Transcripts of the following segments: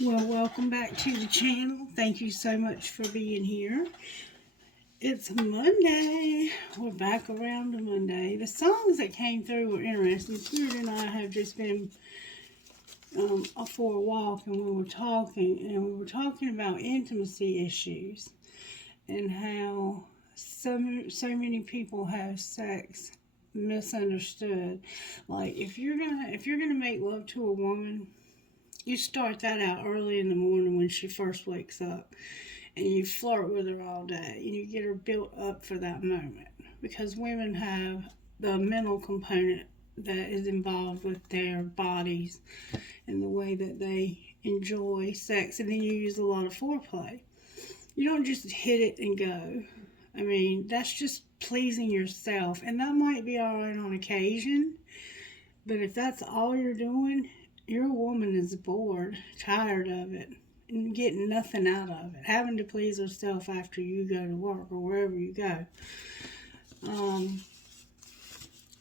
Well, welcome back to the channel. Thank you so much for being here. It's Monday. We're back around to Monday. The songs that came through were interesting. Spirit and I have just been for a walk, and we were talking about intimacy issues and how so many people have sex misunderstood. Like if you're gonna make love to a woman, you start that out early in the morning when she first wakes up, and you flirt with her all day, and you get her built up for that moment. Because women have the mental component that is involved with their bodies and the way that they enjoy sex, and then you use a lot of foreplay. You don't just hit it and go. I mean, that's just pleasing yourself, and that might be all right on occasion, but if that's all you're doing, your woman is bored, tired of it, and getting nothing out of it, having to please herself after you go to work or wherever you go.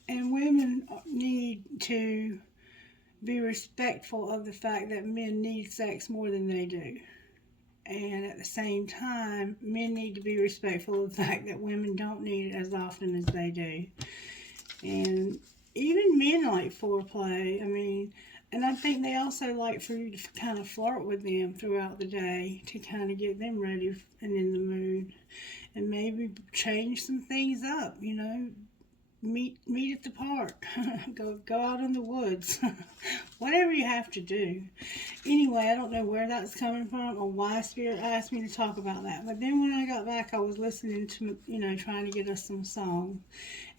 And women need to be respectful of the fact that men need sex more than they do. And at the same time, men need to be respectful of the fact that women don't need it as often as they do. And even men like foreplay. And I think they also like for you to kind of flirt with them throughout the day to kind of get them ready and in the mood. And maybe change some things up, Meet at the park. go out in the woods. Whatever you have to do. Anyway, I don't know where that's coming from or why Spirit asked me to talk about that. But then when I got back, I was listening to, trying to get us some songs.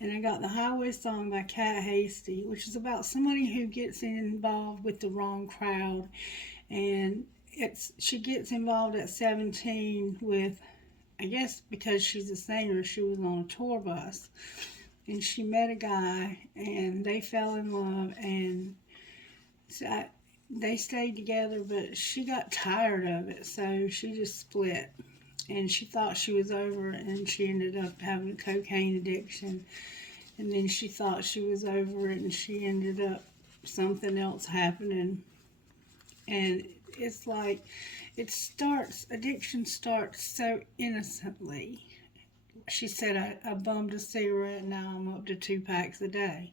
And I got the Highway Song by Cat Hasty, which is about somebody who gets involved with the wrong crowd. And she gets involved at 17 with, I guess because she's a singer, she was on a tour bus. And she met a guy, and they fell in love, and they stayed together, but she got tired of it, so she just split. And she thought she was over it, and she ended up having a cocaine addiction. And then she thought she was over it, and she ended up something else happening. And it's like, addiction starts so innocently. She said, I bummed a cigarette, now I'm up to 2 packs a day.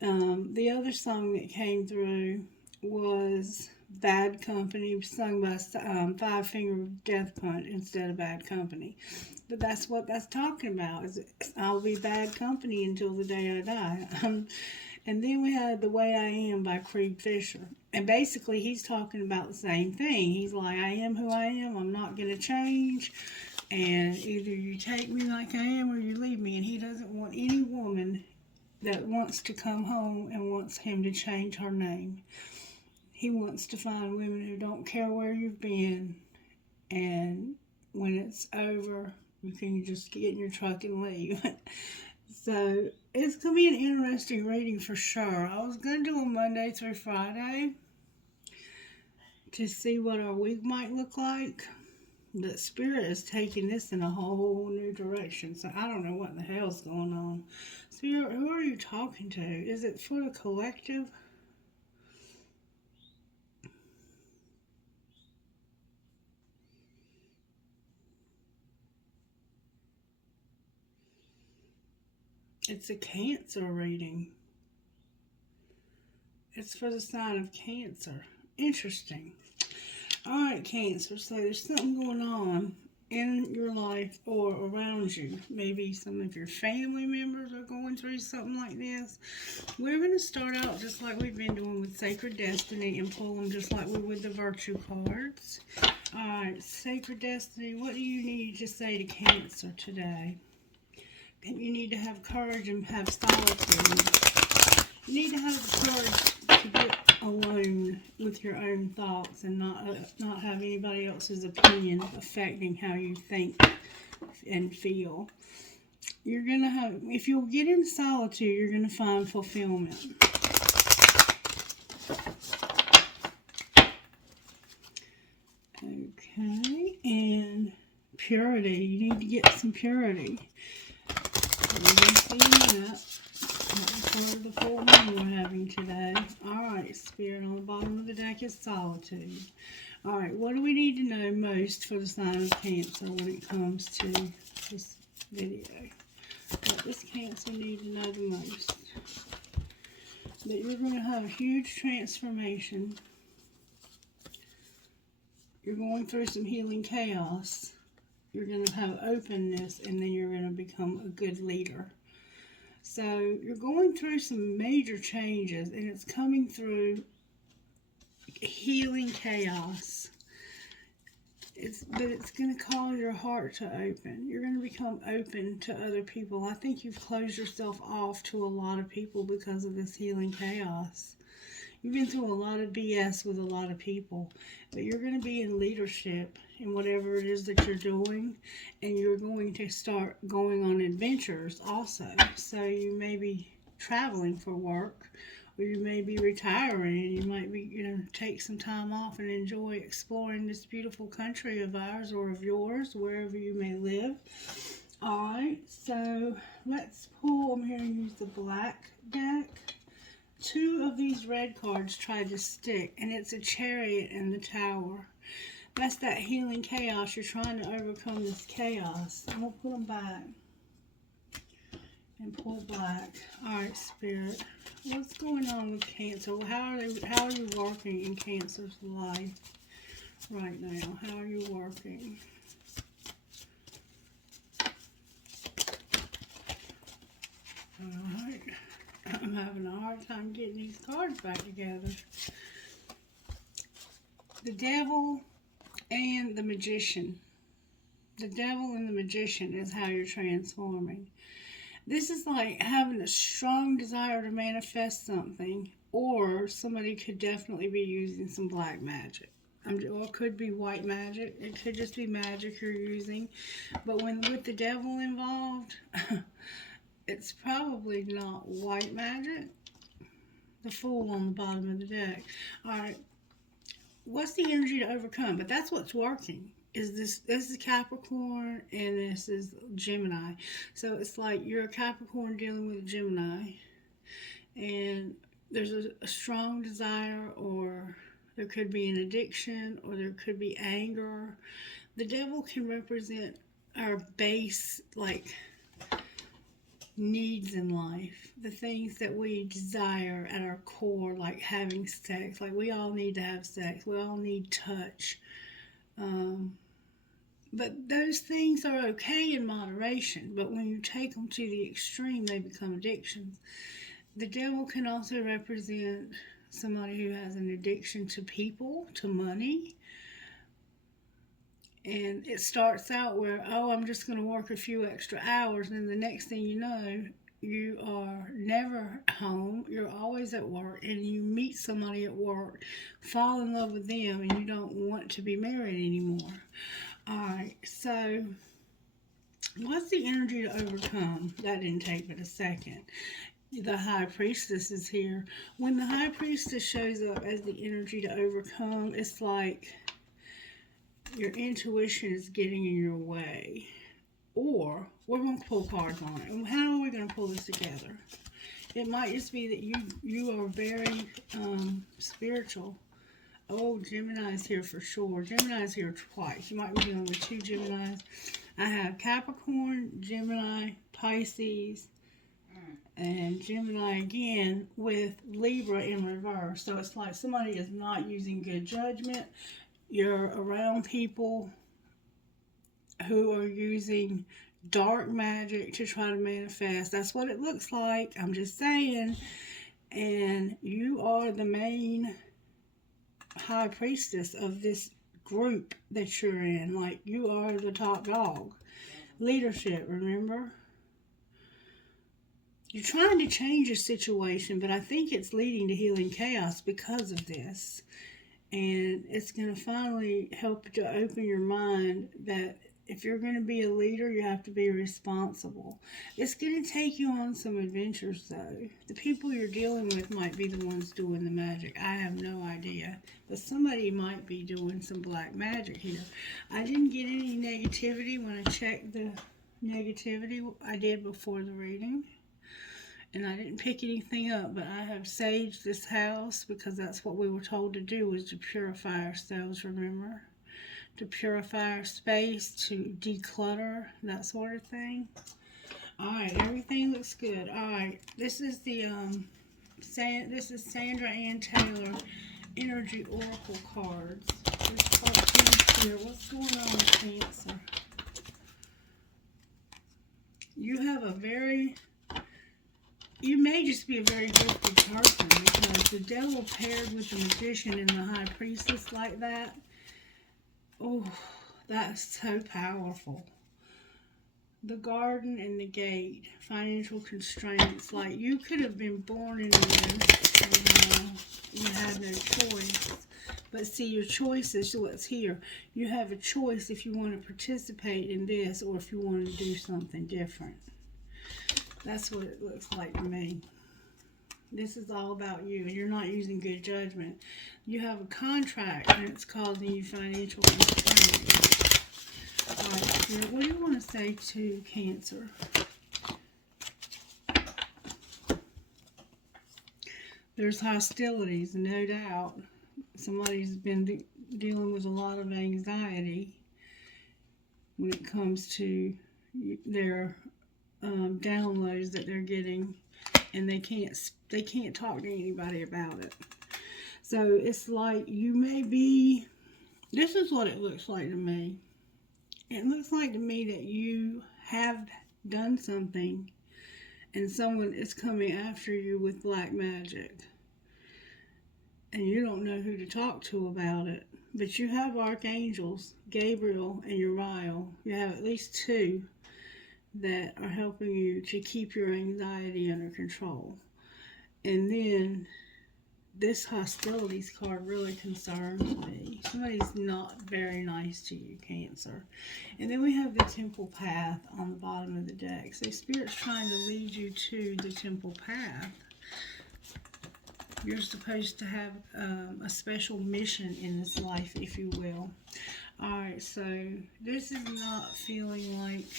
The other song that came through was Bad Company, sung by Five Finger Death Punch instead of Bad Company. But that's what that's talking about, is I'll be bad company until the day I die. And then we had The Way I Am by Creed Fisher. And basically he's talking about the same thing. He's like, I am who I am, I'm not going to change. And either you take me like I am or you leave me. And he doesn't want any woman that wants to come home and wants him to change her name. He wants to find women who don't care where you've been. And when it's over, you can just get in your truck and leave. So it's going to be an interesting reading for sure. I was going to do a Monday through Friday to see what our week might look like. But Spirit is taking this in a whole new direction, so I don't know what the hell's going on. Spirit, who are you talking to? Is it for the collective? It's a Cancer reading. It's for the sign of Cancer. Interesting. Alright, Cancer, so there's something going on in your life or around you. Maybe some of your family members are going through something like this. We're going to start out just like we've been doing with Sacred Destiny and pull them just like we would the Virtue cards. Alright, Sacred Destiny, what do you need to say to Cancer today? You need to have courage and have solitude. You need to have the courage to get alone with your own thoughts and not have anybody else's opinion affecting how you think and feel. You're gonna have, if you'll get in solitude, you're gonna find fulfillment. Okay, and purity. You need to get some purity. We're gonna see that. That's one of the full moon we're having today. Alright, Spirit, on the bottom of the deck is solitude. Alright, what do we need to know most for the sign of Cancer when it comes to this video? What does Cancer need to know the most? That you're going to have a huge transformation. You're going through some healing chaos. You're going to have openness, and then you're going to become a good leader. So you're going through some major changes, and it's coming through healing chaos. But it's going to cause your heart to open. You're going to become open to other people. I think you've closed yourself off to a lot of people because of this healing chaos. You've been through a lot of BS with a lot of people, but you're going to be in leadership in whatever it is that you're doing, and you're going to start going on adventures also. So you may be traveling for work, or you may be retiring, and you might be, take some time off and enjoy exploring this beautiful country of ours or of yours, wherever you may live. Alright, so let's pull. I'm here and use the black deck. Two of these red cards tried to stick, and it's a Chariot and the Tower. That's that healing chaos. You're trying to overcome this chaos. I'm going to put them back and pull black. Alright, Spirit. What's going on with Cancer? How are you working in Cancer's life right now? How are you working? Alright. I'm having a hard time getting these cards back together. The Devil and the Magician. The Devil and the Magician is how you're transforming. This is like having a strong desire to manifest something, or somebody could definitely be using some black magic. Or it could be white magic. It could just be magic you're using. But with the devil involved, it's probably not white magic. The Fool on the bottom of the deck. Alright. What's the energy to overcome? But that's what's working. This is Capricorn, and this is Gemini. So it's like you're a Capricorn dealing with a Gemini, and there's a strong desire, or there could be an addiction, or there could be anger. The devil can represent our base, needs in life, the things that we desire at our core, like having sex. Like, we all need to have sex. We all need touch. But those things are okay in moderation. But when you take them to the extreme, they become addictions. The devil can also represent somebody who has an addiction to people, to money. And it starts out where, I'm just going to work a few extra hours. And the next thing you know, you are never home. You're always at work. And you meet somebody at work, fall in love with them, and you don't want to be married anymore. Alright, so what's the energy to overcome? That didn't take but a second. The High Priestess is here. When the High Priestess shows up as the energy to overcome, it's like your intuition is getting in your way. Or, we're going to pull cards on it. And how are we going to pull this together? It might just be that you are very spiritual. Oh, Gemini is here for sure. Gemini is here twice. You might be dealing with two Geminis. I have Capricorn, Gemini, Pisces, and Gemini again with Libra in reverse. So it's like somebody is not using good judgment. You're around people who are using dark magic to try to manifest. That's what it looks like. I'm just saying. And you are the main High Priestess of this group that you're in. Like, you are the top dog. Leadership, remember? You're trying to change your situation, but I think it's leading to healing chaos because of this. And it's going to finally help to open your mind that if you're going to be a leader, you have to be responsible. It's going to take you on some adventures, though. The people you're dealing with might be the ones doing the magic. I have no idea. But somebody might be doing some black magic here. I didn't get any negativity when I checked the negativity I did before the reading. and I didn't pick anything up, but I have saged this house because that's what we were told to do, was to purify ourselves, remember? To purify our space, to declutter, that sort of thing. Alright, everything looks good. Alright, this is the this is Sandra Ann Taylor Energy Oracle cards. This part 2 here. What's going on with Cancer? You may just be a very gifted person, because the devil paired with the magician and the high priestess like that. Oh, that's so powerful. The garden and the gate, financial constraints. Like, you could have been born in this, you have no choice. But see, your choice is what's here. You have a choice if you want to participate in this or if you want to do something different. That's what it looks like to me. This is all about you, and you're not using good judgment. You have a contract, and it's causing you financial constraints. Alright, Spirit, what do you want to say to Cancer? There's hostilities, no doubt. Somebody's been dealing with a lot of anxiety when it comes to their downloads that they're getting, and they can't talk to anybody about it. So it's like you may be. This is what it looks like to me. It looks like to me that you have done something, and someone is coming after you with black magic, and you don't know who to talk to about it. But you have archangels, Gabriel and Uriel. You have at least 2 that are helping you to keep your anxiety under control. And then this hostilities card really concerns me. Somebody's not very nice to you, Cancer. And then we have the temple path on the bottom of the deck. So Spirit's trying to lead you to the temple path. You're supposed to have a special mission in this life, if you will. Alright, so this is not feeling like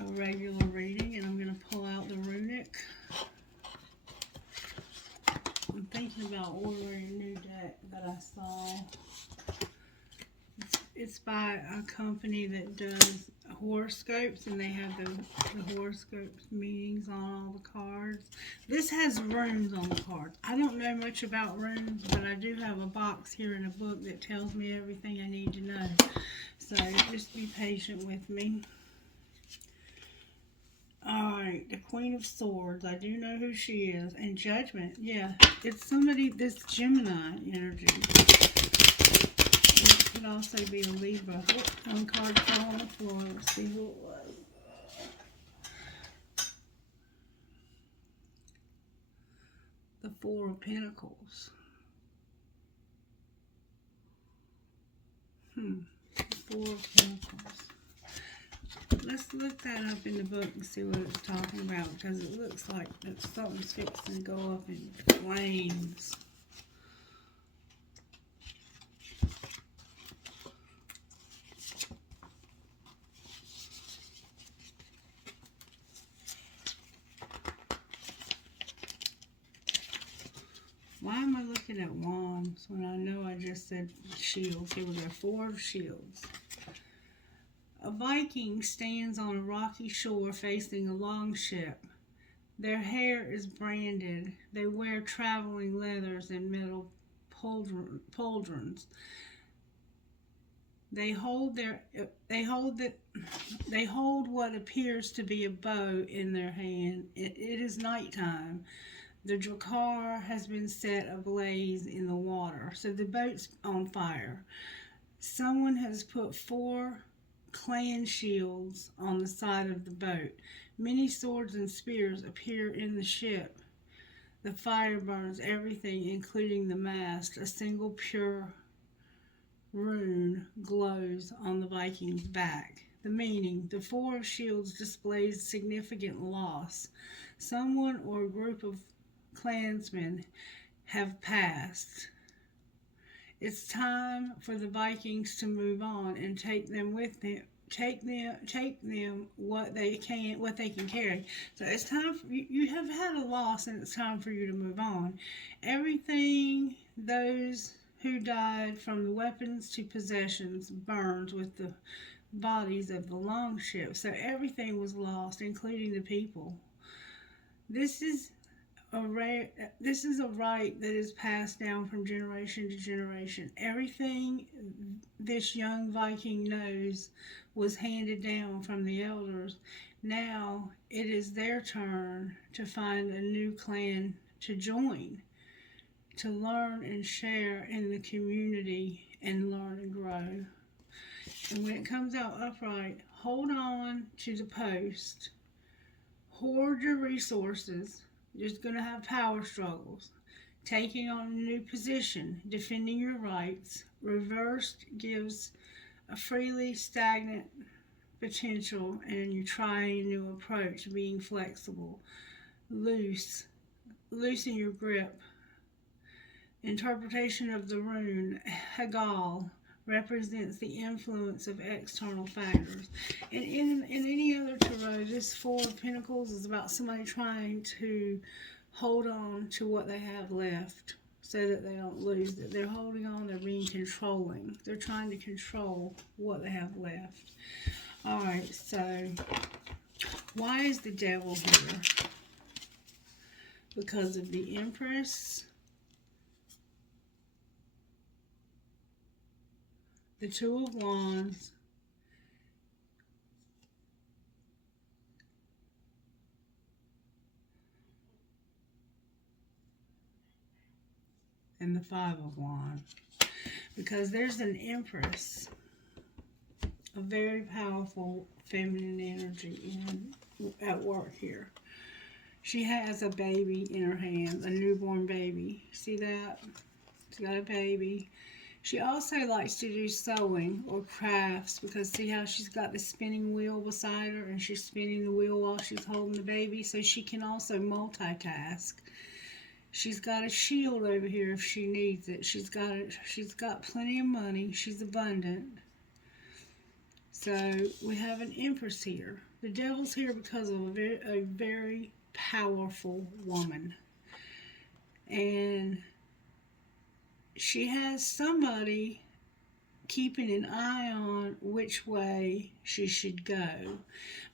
a regular reading, and I'm going to pull out the runic. I'm thinking about ordering a new deck that I saw. It's by a company that does horoscopes, and they have the horoscopes meanings on all the cards. This has runes on the cards. I don't know much about runes, but I do have a box here in a book that tells me everything I need to know. So just be patient with me. Alright, the Queen of Swords. I do know who she is. And Judgment. Yeah, it's somebody, this Gemini energy. It could also be a Libra. One card fell on the floor. Let's see who it was. The Four of Pentacles. The Four of Pentacles. Let's look that up in the book and see what it's talking about, because it looks like something's fixing to go up in flames. Why am I looking at wands when I know I just said shields? Here we go, Four of Shields. A Viking stands on a rocky shore facing a longship. Their hair is branded. They wear traveling leathers and metal pauldrons. They hold what appears to be a bow in their hand. It is nighttime. The drakkar has been set ablaze in the water, so the boat's on fire. Someone has put 4 clan shields on the side of the boat. Many swords and spears appear in the ship. The fire burns everything, including the mast. A single pure rune glows on the Viking's back. The meaning: the Four of Shields displays significant loss. Someone or a group of clansmen have passed. It's time for the Vikings to move on and take them with them take them what they can carry. So it's time for you have had a loss, and it's time for you to move on. Everything those who died, from the weapons to possessions, burns with the bodies of the longship. So everything was lost, including the people. This is this is a right that is passed down from generation to generation. Everything this young Viking knows was handed down from the elders. Now it is their turn to find a new clan to join, to learn and share in the community and learn and grow. And when it comes out upright, hold on to the post. Hoard your resources. You're going to have power struggles. Taking on a new position, defending your rights. Reversed gives a freely stagnant potential, and you're trying a new approach, being flexible. Loosen your grip. Interpretation of the rune Hagal represents the influence of external factors. And in any other tarot, this Four of Pentacles is about somebody trying to hold on to what they have left so that they don't lose it. They're holding on, they're being controlling. They're trying to control what they have left. Alright, so why is the Devil here? Because of the Empress, the Two of Wands, and the Five of Wands. Because there's an Empress, a very powerful feminine energy at work here. She has a baby in her hands, a newborn baby. See that? She's got a baby. She also likes to do sewing or crafts, because see how she's got the spinning wheel beside her, and she's spinning the wheel while she's holding the baby, so she can also multitask. She's got a shield over here if she needs it. She's got plenty of money. She's abundant. So we have an Empress here. The Devil's here because of a very powerful woman. And she has somebody keeping an eye on which way she should go,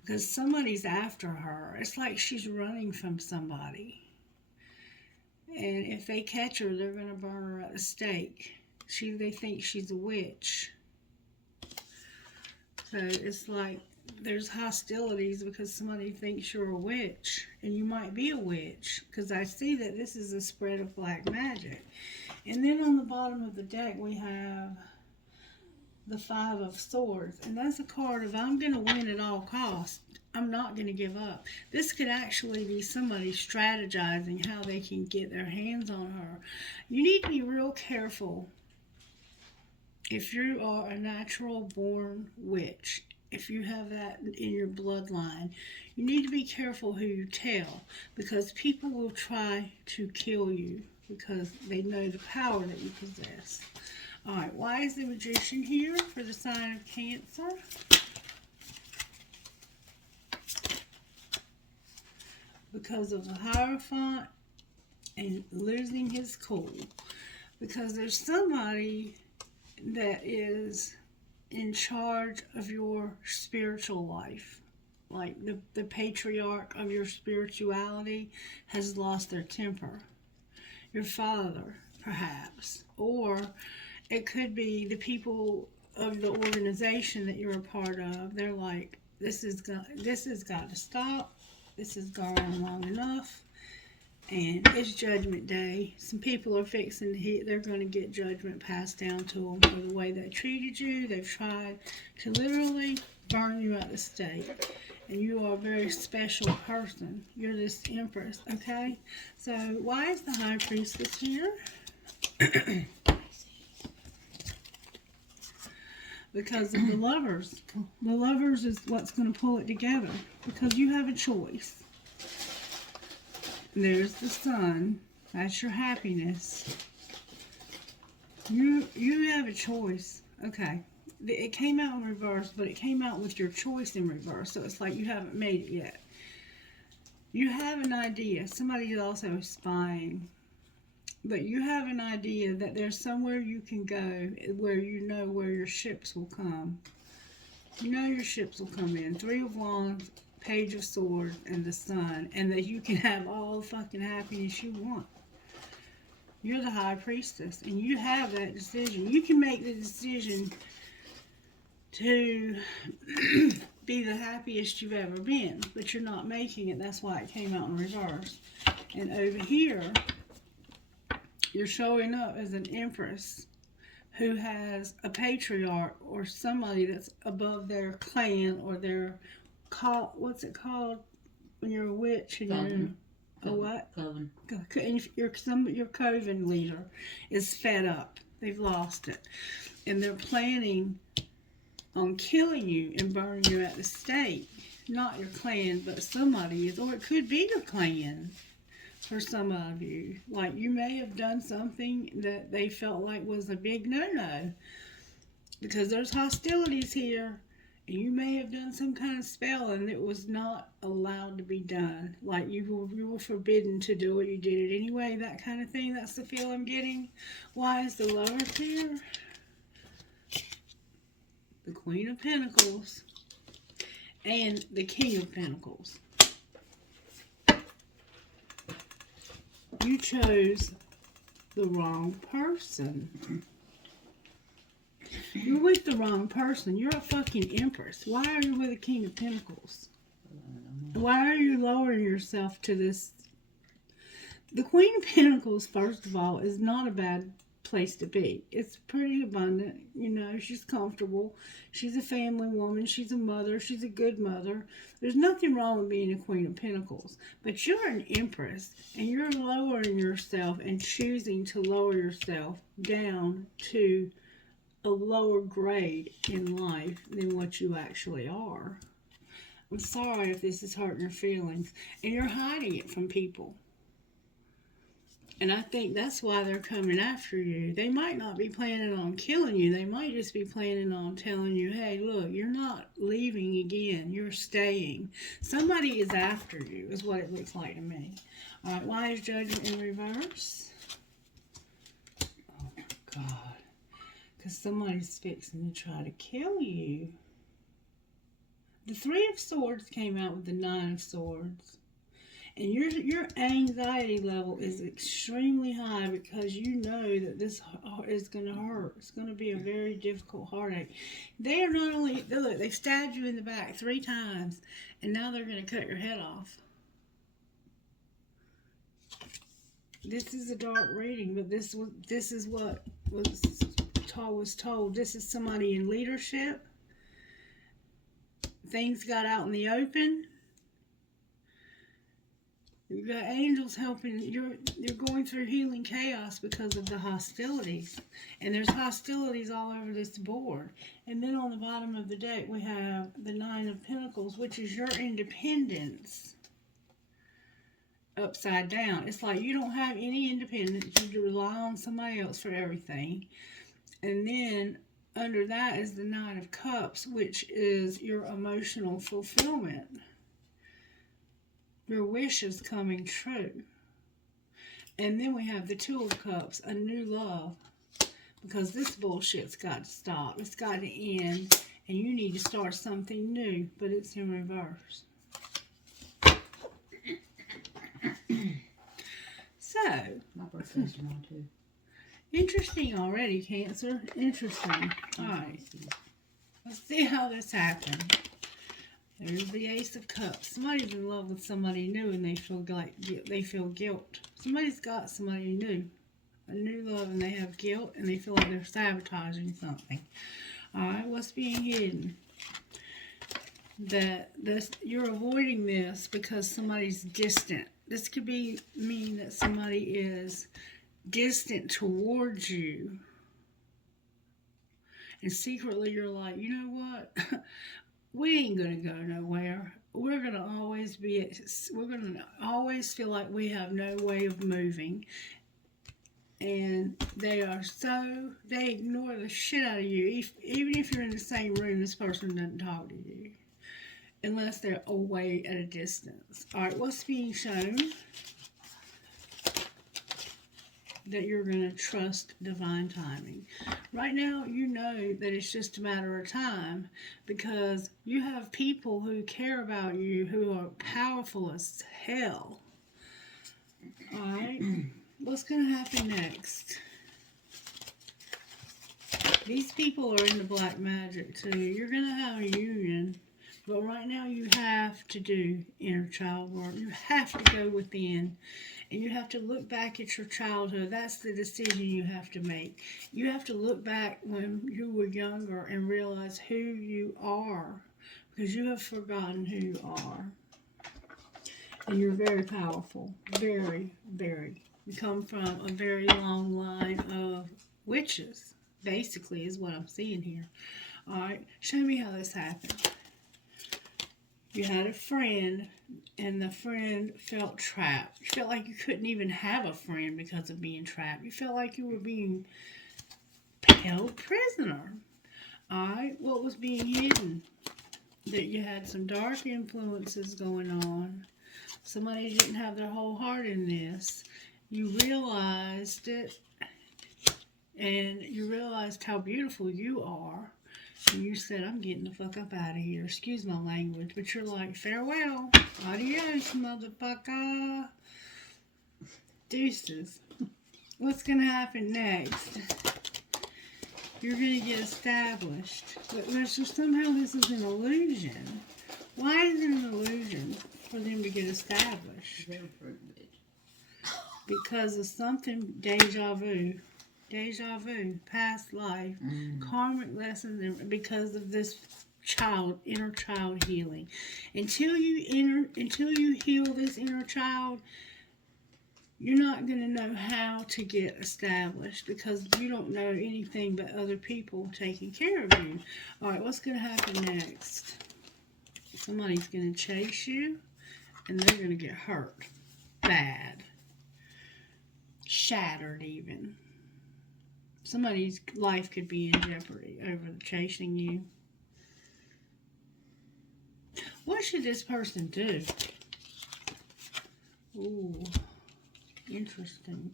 because somebody's after her. It's like she's running from somebody. And if they catch her, they're going to burn her at the stake. They think she's a witch. So it's like there's hostilities because somebody thinks you're a witch. And you might be a witch, because I see that this is a spread of black magic. And then on the bottom of the deck, we have the Five of Swords. And that's a card of, I'm going to win at all costs. I'm not going to give up. This could actually be somebody strategizing how they can get their hands on her. You need to be real careful if you are a natural born witch. If you have that in your bloodline, you need to be careful who you tell, because people will try to kill you because they know the power that you possess. Alright, why is the Magician here for the sign of Cancer? Because of the Hierophant and losing his cool. Because there's somebody that is in charge of your spiritual life. Like the patriarch of your spirituality has lost their temper. Your father, perhaps. Or it could be the people of the organization that you're a part of. They're like, this has got to stop. This has gone on long enough. And it's Judgment Day. Some people are fixing to hit. They're going to get judgment passed down to them for the way they treated you. They've tried to literally burn you at the stake. And you are a very special person. You're this Empress, okay? So, why is the High Priestess here? Because of the Lovers. The Lovers is what's going to pull it together. Because you have a choice. There's the Sun. That's your happiness. You have a choice. Okay. it came out in reverse, but it came out with your choice in reverse. So it's like you haven't made it yet. You have an idea. Somebody is also spying. But you have an idea that there's somewhere you can go where you know where your ships will come. You know your ships will come in. 3 of Wands, Page of Swords, and the Sun. And that you can have all the fucking happiness you want. You're the High Priestess. And you have that decision. You can make the decision to be the happiest you've ever been. But you're not making it. That's why it came out in reverse. And over here, you're showing up as an empress who has a patriarch or somebody that's above their clan or their what's it called when you're a witch and Coven. you're a what? Coven. And your coven leader is fed up. They've lost it. And they're planning on killing you and burning you at the stake. Not your clan, but somebody is, or it could be your clan. For some of you, like you may have done something that they felt like was a big no-no because there's hostilities here, and you may have done some kind of spell and it was not allowed to be done. Like you were forbidden to do it, you did it anyway, that kind of thing. That's the feel I'm getting. Why is the Lovers here? The Queen of Pentacles and the King of Pentacles. You chose the wrong person. You're with the wrong person. You're a fucking empress. Why are you with a King of Pentacles? Why are you lowering yourself to this? The Queen of Pentacles, first of all, is not a bad place to be. It's pretty abundant. You know, she's comfortable. She's a family woman. She's a mother. She's a good mother. There's nothing wrong with being a Queen of Pentacles. But you're an empress, and you're lowering yourself and choosing to lower yourself down to a lower grade in life than what you actually are. I'm sorry if this is hurting your feelings. And you're hiding it from people. And I think that's why they're coming after you. They might not be planning on killing you. They might just be planning on telling you, hey, look, you're not leaving again. You're staying. Somebody is after you, is what it looks like to me. All right, why is Judgment in reverse? Oh, my God. Because somebody's fixing to try to kill you. The 3 of Swords came out with the 9 of Swords. And your anxiety level is extremely high because you know that this is going to hurt. It's going to be a very difficult heartache. They are not only, look, they stabbed you in the back 3 times, and now they're going to cut your head off. This is a dark reading, but this is what was told. This is somebody in leadership. Things got out in the open. You've got angels helping. You're going through healing chaos because of the hostilities. And there's hostilities all over this board. And then on the bottom of the deck, we have the 9 of Pentacles, which is your independence upside down. It's like you don't have any independence. You rely on somebody else for everything. And then under that is the 9 of Cups, which is your emotional fulfillment. Your wish is coming true. And then we have the 2 of Cups, a new love. Because this bullshit's got to stop. It's got to end. And you need to start something new. But it's in reverse. So. My birthday's tomorrow too. Interesting already, Cancer. Interesting. Alright. Let's see how this happened. There's the Ace of Cups. Somebody's in love with somebody new and they feel guilt. Somebody's got somebody new. A new love and they have guilt and they feel like they're sabotaging something. Alright, what's being hidden? That you're avoiding this because somebody's distant. This could mean that somebody is distant towards you. And secretly you're like, you know what? We ain't gonna go nowhere. We're gonna always feel like we have no way of moving. And they ignore the shit out of you. Even if you're in the same room, this person doesn't talk to you. Unless they're away at a distance. Alright, what's being shown? That you're going to trust divine timing. Right now, you know that it's just a matter of time because you have people who care about you who are powerful as hell. Alright, what's going to happen next? These people are into black magic too. You're going to have a union, but right now you have to do inner child work. You have to go within. And you have to look back at your childhood. That's the decision you have to make. You have to look back when you were younger and realize who you are. Because you have forgotten who you are. And you're very powerful. Very, very. You come from a very long line of witches. Basically is what I'm seeing here. Alright, show me how this happened. You had a friend, and the friend felt trapped. You felt like you couldn't even have a friend because of being trapped. You felt like you were being held prisoner. Alright, what was being hidden? That you had some dark influences going on. Somebody didn't have their whole heart in this. You realized it, and you realized how beautiful you are. And you said, I'm getting the fuck up out of here. Excuse my language. But you're like, farewell. Adios, motherfucker. Deuces. What's going to happen next? You're going to get established. But somehow this is an illusion. Why is it an illusion for them to get established? Because of something deja vu. Deja vu, past life, karmic lessons, and because of this inner child healing. Until you heal this inner child, you're not going to know how to get established because you don't know anything but other people taking care of you. Alright, what's going to happen next? Somebody's going to chase you, and they're going to get hurt. Bad. Shattered even. Somebody's life could be in jeopardy over chasing you. What should this person do? Ooh, interesting.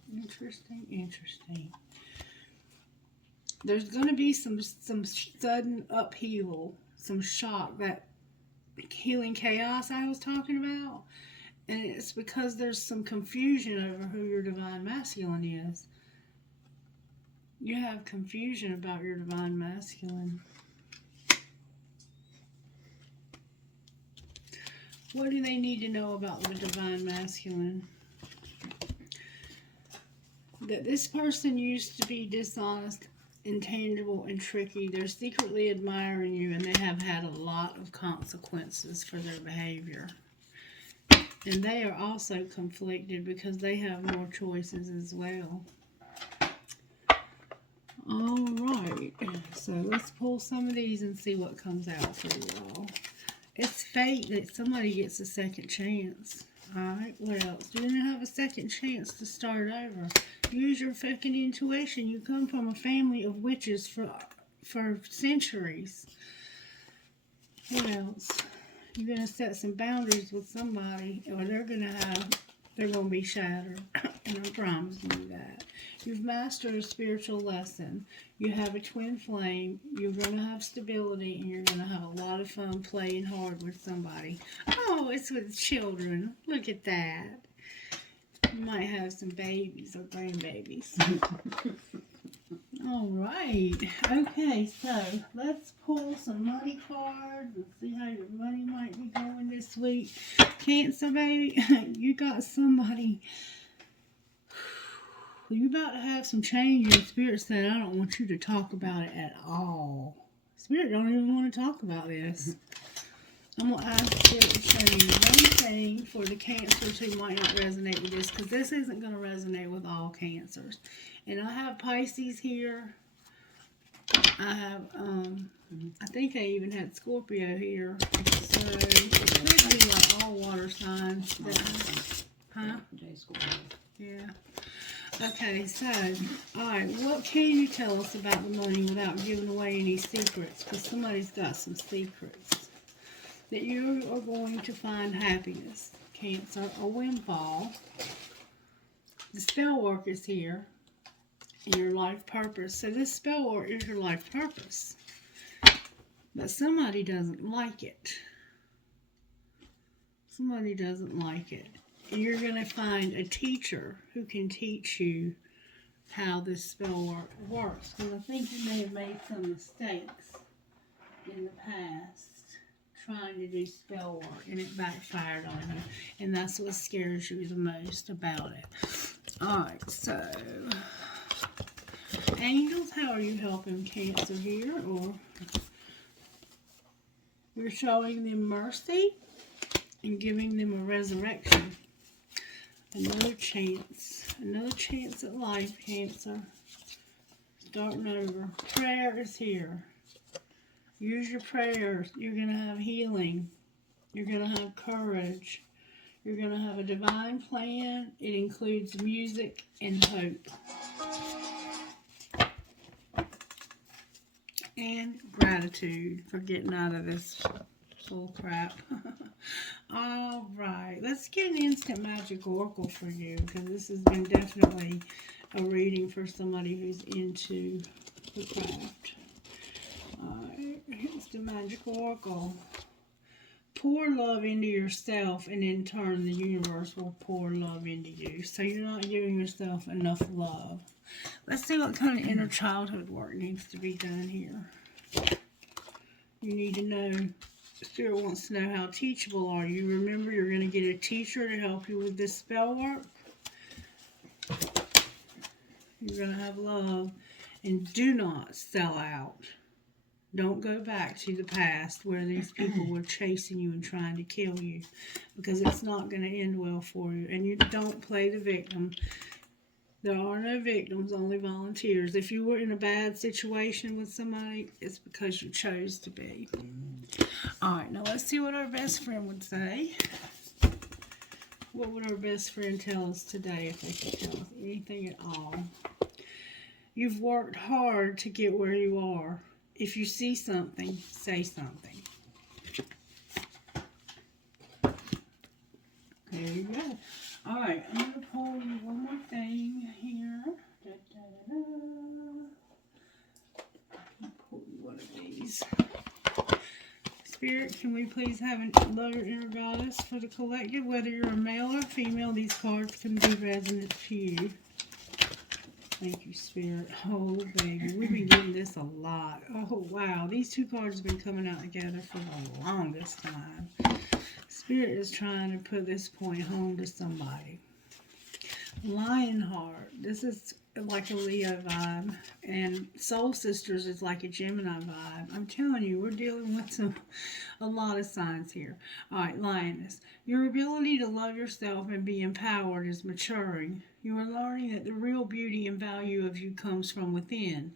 There's going to be some sudden upheaval, some shock, that healing chaos I was talking about. And it's because there's some confusion over who your divine masculine is. You have confusion about your divine masculine. What do they need to know about the divine masculine? That this person used to be dishonest, intangible, and tricky. They're secretly admiring you, and they have had a lot of consequences for their behavior. And they are also conflicted because they have more choices as well. Alright, so let's pull some of these and see what comes out for y'all. It's fate that somebody gets a second chance. Alright, what else? You're going to have a second chance to start over. Use your fucking intuition. You come from a family of witches for centuries. What else? You're going to set some boundaries with somebody, or they're going to be shattered. And I'm promising you that. You've mastered a spiritual lesson. You have a twin flame. You're going to have stability, and you're going to have a lot of fun playing hard with somebody. Oh, it's with children. Look at that. You might have some babies or grandbabies. All right. Okay, so let's pull some money cards and see how your money might be going this week. Cancer, baby, you got somebody. You're about to have some change in Spirit said, I don't want you to talk about it at all. Spirit don't even want to talk about this. I'm going to ask Spirit to show me one thing for the Cancers who might not resonate with this, because this isn't going to resonate with all Cancers. And I have Pisces here. I have, I think I even had Scorpio here. So it could be like all water signs. Huh? Yeah. Okay, so, alright, what can you tell us about the money without giving away any secrets? Because somebody's got some secrets. That you are going to find happiness, Cancer, a windfall. The spell work is here, and your life purpose. So this spell work is your life purpose. But somebody doesn't like it. Somebody doesn't like it. You're going to find a teacher who can teach you how this spell works. Because I think you may have made some mistakes in the past trying to do spell work, and it backfired on you. And that's what scares you the most about it. Alright, so angels, how are you helping Cancer here? Or you're showing them mercy and giving them a resurrection. Another chance at life, Cancer. Starting over. Prayer is here. Use your prayers. You're going to have healing. You're going to have courage. You're going to have a divine plan. It includes music and hope. And gratitude for getting out of this bull crap. Alright, let's get an instant magic oracle for you, because this has been definitely a reading for somebody who's into the craft. Alright, instant magic oracle. Pour love into yourself, and in turn the universe will pour love into you. So you're not giving yourself enough love. Let's see what kind of inner childhood work needs to be done here. You need to know, Spirit wants to know, how teachable are you. Remember, you're going to get a teacher to help you with this spell work. You're going to have love. And do not sell out. Don't go back to the past where these people were chasing you and trying to kill you, because it's not going to end well for you. And you don't play the victim. There are no victims, only volunteers. If you were in a bad situation with somebody, it's because you chose to be. Alright, now let's see what our best friend would say. What would our best friend tell us today, if they could tell us anything at all? You've worked hard to get where you are. If you see something, say something. There you go. Alright, I'm going to pull you one more thing here. I'll pull you one of these. Spirit, can we please have a love your inner goddess for the collective? Whether you're a male or female, these cards can be resonant to you. Thank you, Spirit. Oh, baby. We've been getting this a lot. Oh, wow. These two cards have been coming out together for the longest time. Spirit is trying to put this point home to somebody. Lionheart. This is like a Leo vibe. And Soul Sisters is like a Gemini vibe. I'm telling you, we're dealing with a lot of signs here. Alright, Lioness. Your ability to love yourself and be empowered is maturing. You are learning that the real beauty and value of you comes from within.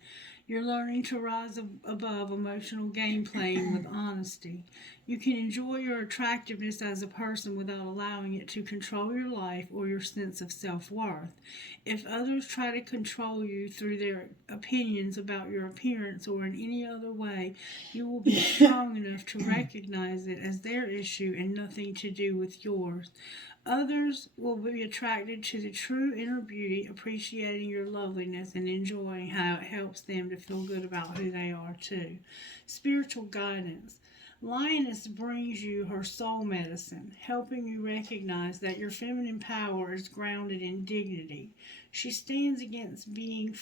You're learning to rise above emotional game playing with honesty. You can enjoy your attractiveness as a person without allowing it to control your life or your sense of self-worth. If others try to control you through their opinions about your appearance or in any other way, you will be strong enough to recognize it as their issue and nothing to do with yours. Others will be attracted to the true inner beauty, appreciating your loveliness and enjoying how it helps them to feel good about who they are too. Spiritual guidance. Lioness brings you her soul medicine, helping you recognize that your feminine power is grounded in dignity. She stands against being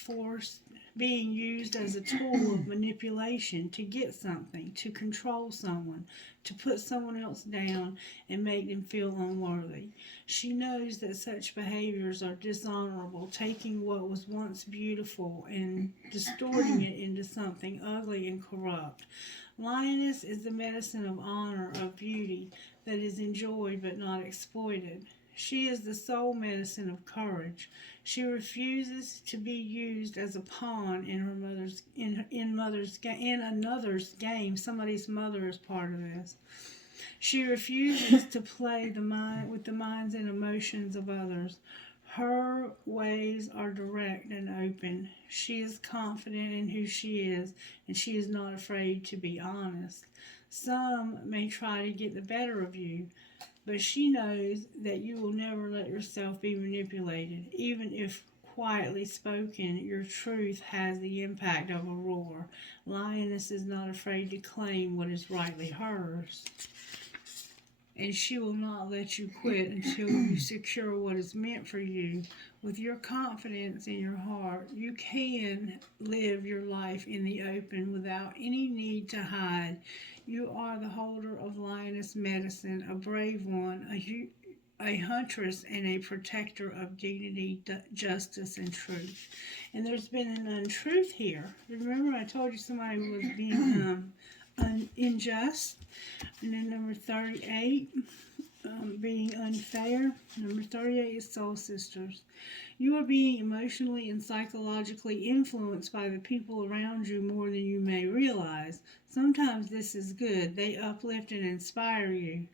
used as a tool of manipulation to get something, to control someone, to put someone else down and make them feel unworthy. She knows that such behaviors are dishonorable, taking what was once beautiful and distorting it into something ugly and corrupt. Lioness is the medicine of honor, of beauty, that is enjoyed but not exploited. She is the soul medicine of courage. She refuses to be used as a pawn in her in another's game. Somebody's mother is part of this. She refuses to play with the minds and emotions of others. Her ways are direct and open. She is confident in who she is, and she is not afraid to be honest. Some may try to get the better of you, but she knows that you will never let yourself be manipulated. Even if quietly spoken, your truth has the impact of a roar. Lioness is not afraid to claim what is rightly hers, and she will not let you quit until you secure what is meant for you. With your confidence in your heart, you can live your life in the open without any need to hide. You are the holder of lioness medicine, a brave one, a huntress, and a protector of dignity, justice, and truth. And there's been an untruth here. Remember, I told you somebody was being unjust. And then number 38, being unfair. Number 38 is soul sisters. You are being emotionally and psychologically influenced by the people around you more than you may realize. Sometimes this is good. They uplift and inspire you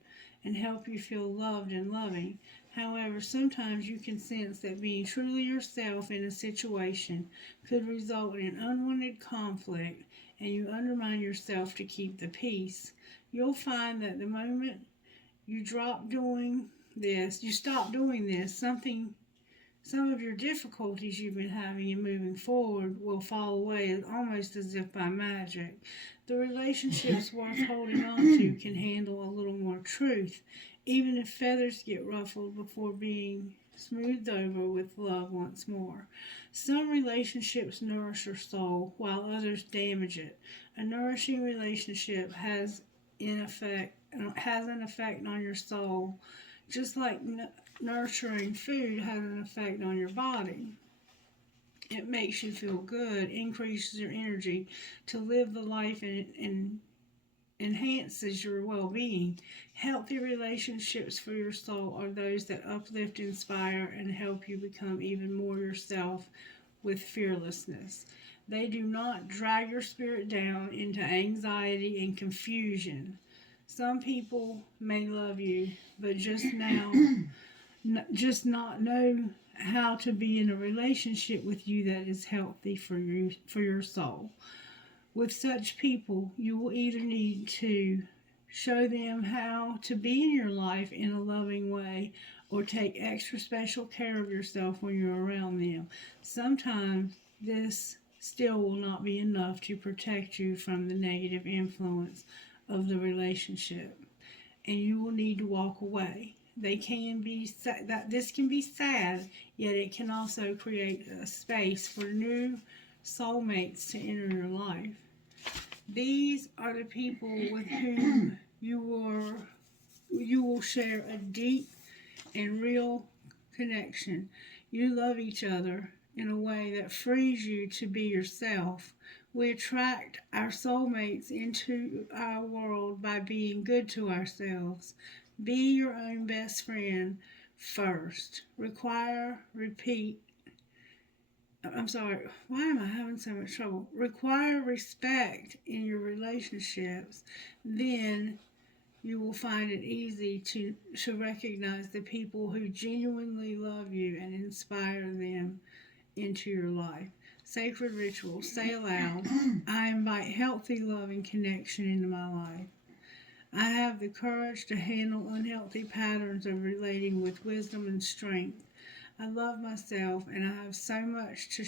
and help you feel loved and loving. However, sometimes you can sense that being truly yourself in a situation could result in unwanted conflict, and you undermine yourself to keep the peace. You'll find that the moment you stop doing this, some of your difficulties you've been having in moving forward will fall away almost as if by magic. The relationships worth holding on to can handle a little more truth, even if feathers get ruffled before being smoothed over with love once more. Some relationships nourish your soul, while others damage it. A nourishing relationship has an effect on your soul, just like nurturing food has an effect on your body. It makes you feel good, increases your energy to live the life, and enhances your well-being. Healthy relationships for your soul are those that uplift, inspire, and help you become even more yourself with fearlessness. They do not drag your spirit down into anxiety and confusion. Some people may love you, but just not know how to be in a relationship with you that is healthy for your soul. With such people, you will either need to show them how to be in your life in a loving way, or take extra special care of yourself when you're around them. Sometimes this still will not be enough to protect you from the negative influence of the relationship, and you will need to walk away. This can be sad, yet it can also create a space for new soulmates to enter your life. These are the people with whom you will share a deep and real connection. You love each other in a way that frees you to be yourself. We attract our soulmates into our world by being good to ourselves. Be your own best friend first. Why am I having so much trouble? Require respect in your relationships. Then you will find it easy to recognize the people who genuinely love you and inspire them into your life. Sacred rituals. Say aloud, I invite healthy love and connection into my life. I have the courage to handle unhealthy patterns of relating with wisdom and strength. I love myself, and I have so much to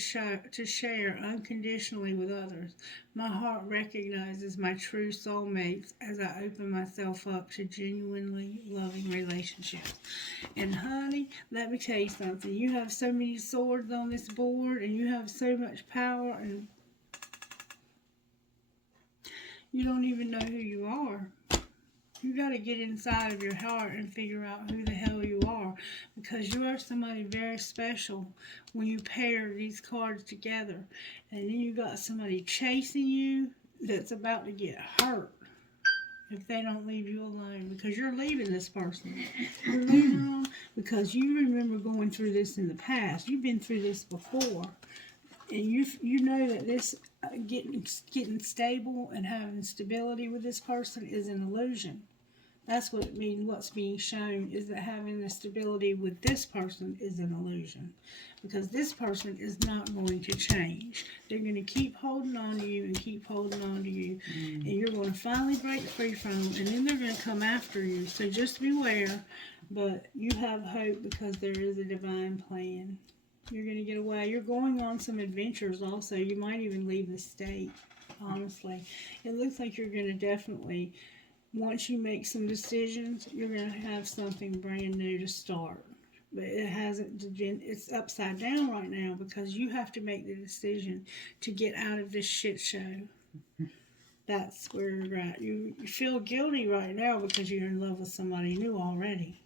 share unconditionally with others. My heart recognizes my true soulmates as I open myself up to genuinely loving relationships. And honey, let me tell you something. You have so many swords on this board, and you have so much power, and you don't even know who you are. You got to get inside of your heart and figure out who the hell you are, because you are somebody very special when you pair these cards together. And then you got somebody chasing you that's about to get hurt if they don't leave you alone, because you're leaving this person. You're leaving them because you remember going through this in the past. You've been through this before, and you know that this getting stable and having stability with this person is an illusion. That's what it means. What's being shown is that having the stability with this person is an illusion, because this person is not going to change. They're going to keep holding on to you and keep holding on to you, and you're going to finally break free from them, and then they're going to come after you. So just beware, but you have hope because there is a divine plan. You're going to get away. You're going on some adventures also. You might even leave the state, honestly. It looks like you're going to definitely, once you make some decisions, you're going to have something brand new to start. But it hasn't been, it's upside down right now because you have to make the decision to get out of this shit show. That's where you're at. You feel guilty right now because you're in love with somebody new already.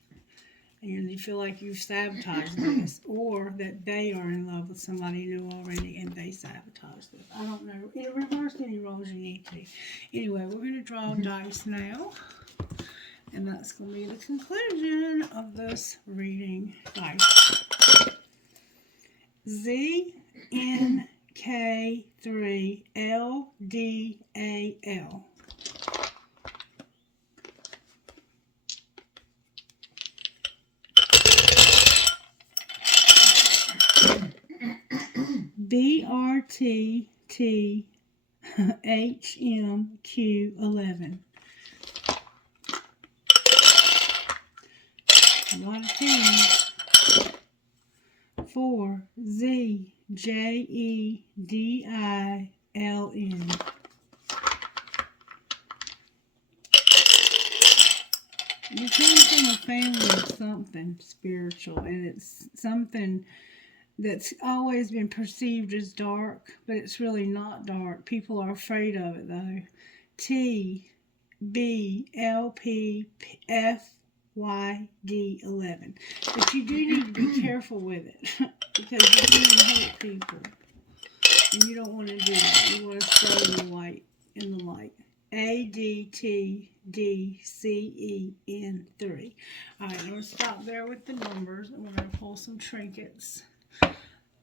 And you feel like you've sabotaged this, or that they are in love with somebody new already and they sabotaged this. I don't know. You reverse any roles you need to. Anyway, we're going to draw dice now. And that's going to be the conclusion of this reading. Dice. ZNK3LDAL. BRTTHMQ11. A lot of things. 4 ZJEDILN. You come from a family of something spiritual, and it's something that's always been perceived as dark, but it's really not dark. People are afraid of it, though. TBLPFYD11. But you do need to be careful with it because you do hurt people, and you don't want to do that. You want to stay in the light. ADTDCEN3. Alright, I'm going to stop there with the numbers, and we're going to pull some trinkets.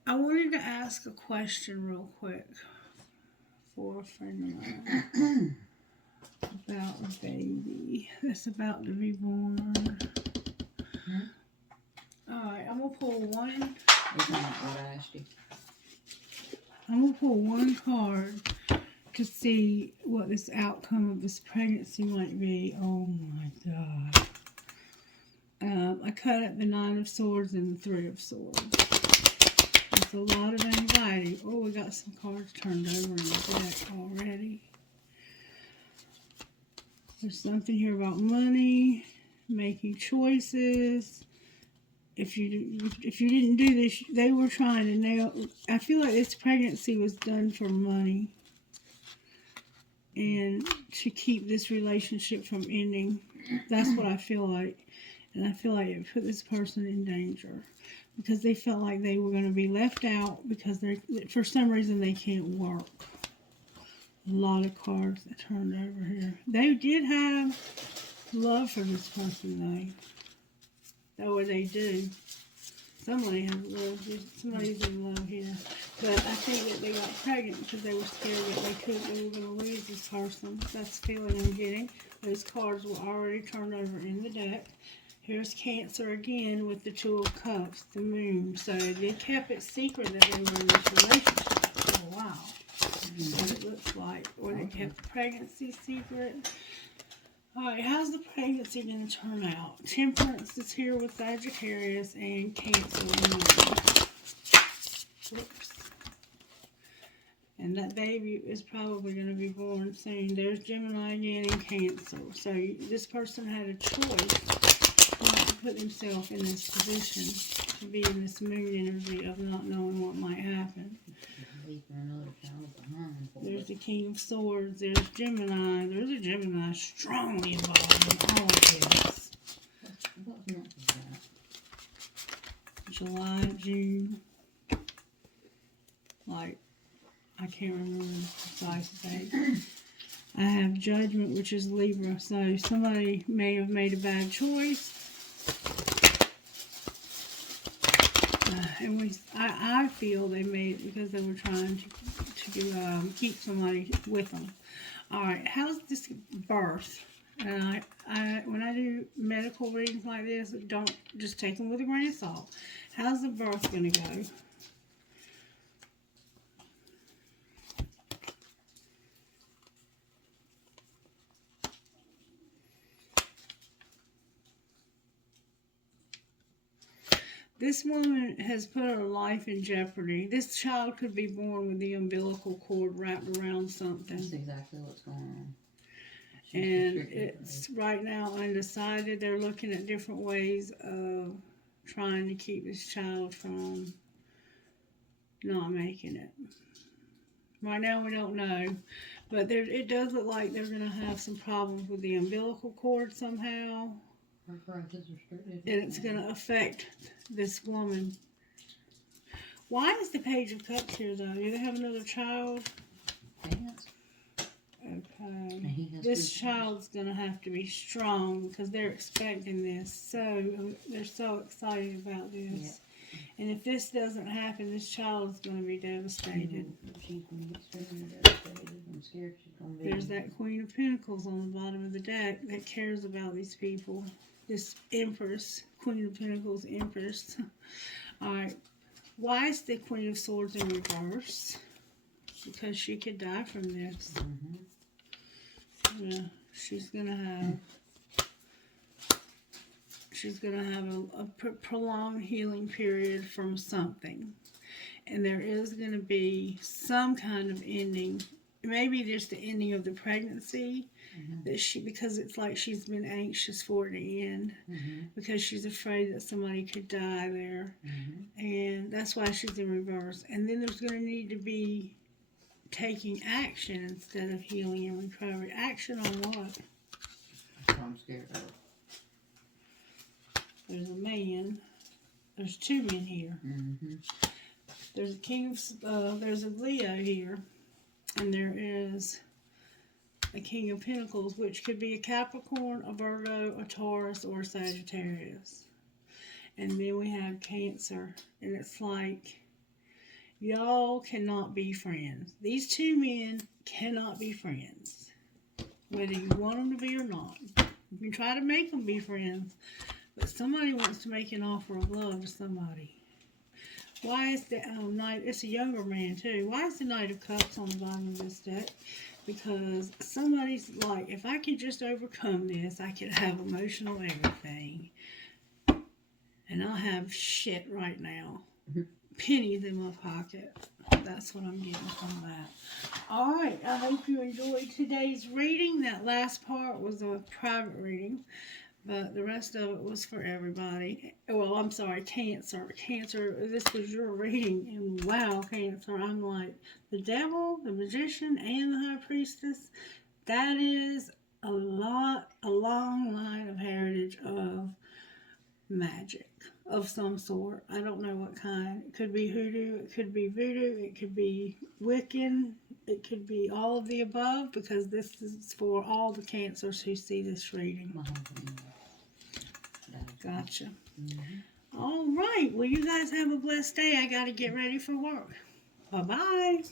I wanted to ask a question real quick for a friend of mine about a baby that's about to be born. Alright, I'm going to pull one. It's not what I asked you. I'm going to pull one card to see what this outcome of this pregnancy might be. Oh my God. I cut up the 9 of Swords and the 3 of Swords. It's a lot of anxiety. Oh, we got some cards turned over in the deck already. There's something here about money, making choices. If you didn't do this, they were trying to nail. I feel like this pregnancy was done for money and to keep this relationship from ending. That's what I feel like. And I feel like it put this person in danger because they felt like they were going to be left out because for some reason they can't work. A lot of cards that turned over here. They did have love for this person though. Oh, they do. Somebody has love. Somebody's in love here. But I think that they got pregnant because they were scared that they were going to lose this person. That's the feeling I'm getting. Those cards were already turned over in the deck. Here's Cancer again with the 2 of Cups, the Moon. So they kept it secret that they were in this relationship for a while. What it looks like. Or they kept the pregnancy secret. Alright, how's the pregnancy going to turn out? Temperance is here with Sagittarius and Cancer. Whoops. And that baby is probably going to be born soon. There's Gemini again and Cancer. So this person had a choice not to put himself in this position, to be in this moon energy of not knowing what might happen. There's the King of Swords. There's Gemini. There's a Gemini strongly involved in all of this. July, June. Like, I can't remember the precise date. I have Judgment, which is Libra. So somebody may have made a bad choice. And I feel they made it because they were trying to keep somebody with them. All right, how's this birth? And when I do medical readings like this, don't just take them with a grain of salt. How's the birth going to go? This woman has put her life in jeopardy. This child could be born with the umbilical cord wrapped around something. That's exactly what's going on. And it's right now undecided. They're looking at different ways of trying to keep this child from not making it. Right now we don't know. But it does look like they're going to have some problems with the umbilical cord somehow. And it's going to affect this woman. Why is the Page of Cups here, though? Do they have another child? Yes. Okay. This child's going to have to be strong because they're expecting this. So they're so excited about this. Yeah. And if this doesn't happen, this child is going to be devastated. She's going to get extremely devastated. I'm scared she's going to be. There's that Queen of Pentacles on the bottom of the deck that cares about these people. This Empress, Queen of Pentacles, Empress. Alright, why is the Queen of Swords in reverse? Because she could die from this. Yeah, she's gonna have a prolonged healing period from something. And there is gonna be some kind of ending. Maybe just the ending of the pregnancy. That because it's like she's been anxious for it to end because she's afraid that somebody could die there, and that's why she's in reverse. And then there's going to need to be taking action instead of healing and recovery. Action on what? I'm scared of. There's a man. There's two men here. There's a king of there's a Leo here, and there is a King of Pentacles, which could be a Capricorn, a Virgo, a Taurus, or a Sagittarius. And then we have Cancer. And it's like, y'all cannot be friends. These two men cannot be friends. Whether you want them to be or not. You can try to make them be friends. But somebody wants to make an offer of love to somebody. Why is the Knight, it's a younger man too. Why is the Knight of Cups on the bottom of this deck? Because somebody's like, if I could just overcome this, I could have emotional everything. And I'll have shit right now. Pennies in my pocket. That's what I'm getting from that. Alright, I hope you enjoyed today's reading. That last part was a private reading. But the rest of it was for everybody. Well, I'm sorry, Cancer. Cancer, this was your reading. And wow, Cancer, I'm like, the Devil, the Magician, and the High Priestess. That is a long line of heritage of magic of some sort. I don't know what kind. It could be hoodoo, it could be voodoo, it could be Wiccan, it could be all of the above, because this is for all the Cancers who see this reading. Gotcha. All right. Well, you guys have a blessed day. I got to get ready for work. Bye-bye.